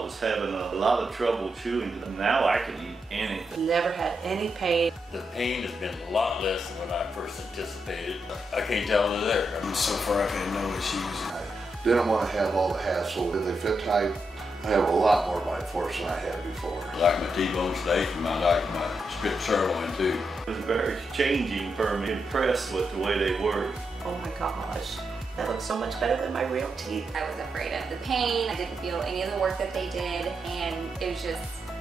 I was having a lot of trouble chewing. Now I can eat anything. Never had any pain. The pain has been a lot less than what I first anticipated. I can't tell they're there. So far I've had no issues. I didn't want to have all the hassle. They fit tight. I have a lot more bite force than I had before. I like my T-bone steak and I like my strip sirloin too. It was very changing for me, impressed with the way they work. Oh my gosh, that looks so much better than my real teeth. I was afraid of the pain. I didn't feel any of the work that they did, and it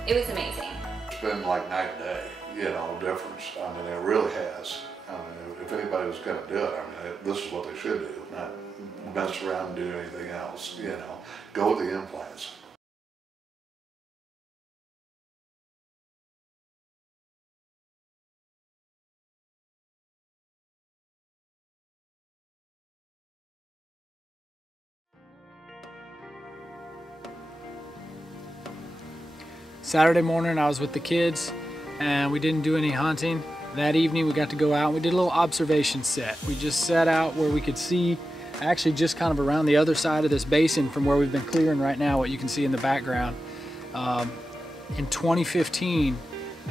was amazing. It's been like night and day, you know, difference. I mean, it really has. I mean, if anybody was going to do it, I mean, this is what they should do, not mess around and do anything else, you know. Go with the implants. Saturday morning I was with the kids and we didn't do any hunting. That evening we got to go out and we did a little observation set. We just set out where we could see, actually just kind of around the other side of this basin from where we've been clearing right now, what you can see in the background. In 2015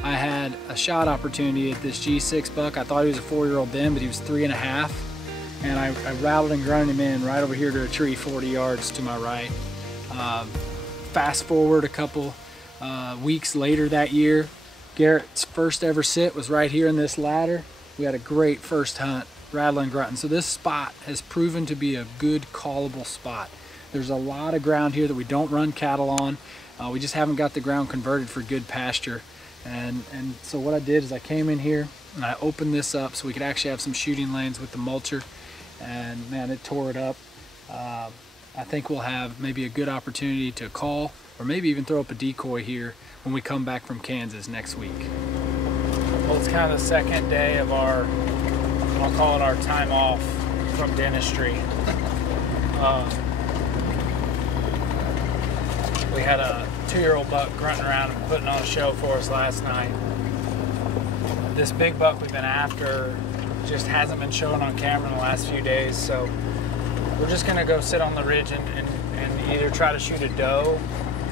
I had a shot opportunity at this G6 buck. I thought he was a 4-year-old then, but he was 3.5. And I rattled and grunted him in right over here to a tree 40 yards to my right. Fast forward a couple weeks later that year, Garrett's first ever sit was right here in this ladder. We had a great first hunt, rattling, grunting. So this spot has proven to be a good callable spot. There's a lot of ground here that we don't run cattle on. We just haven't got the ground converted for good pasture. And so what I did is I came in here and I opened this up so we could actually have some shooting lanes with the mulcher. And man, it tore it up. I think we'll have maybe a good opportunity to call or maybe even throw up a decoy here when we come back from Kansas next week. Well, it's kind of the second day of our, I'll call it our time off from dentistry. We had a 2-year-old buck grunting around and putting on a show for us last night. This big buck we've been after just hasn't been showing on camera in the last few days, so we're just gonna go sit on the ridge and either try to shoot a doe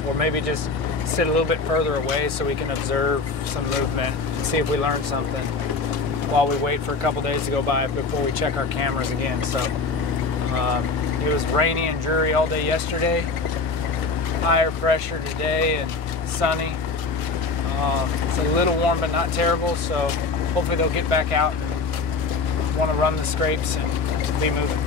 or maybe just sit a little bit further away so we can observe some movement and see if we learn something while we wait for a couple days to go by before we check our cameras again. So it was rainy and dreary all day yesterday, higher pressure today and sunny. It's a little warm but not terrible, so hopefully they'll get back out and want to run the scrapes and be moving.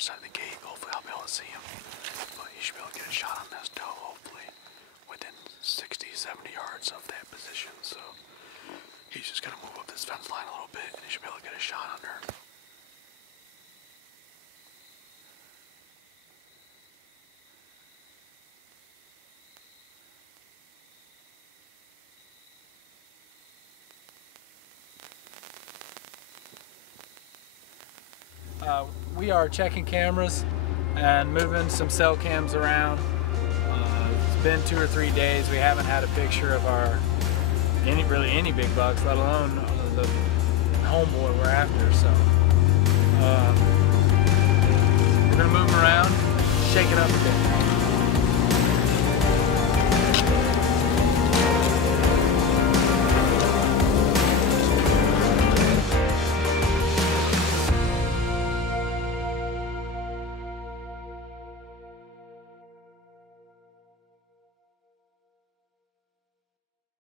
side of the gate. Hopefully I'll be able to see him. But he should be able to get a shot on this doe, hopefully, within 60, 70 yards of that position. So he's just gonna move up this fence line a little bit and he should be able to get a shot on her. We are checking cameras and moving some cell cams around. It's been 2 or 3 days. We haven't had a picture of really any big bucks, let alone the homeboy we're after. So we're gonna move them around, shake it up a bit.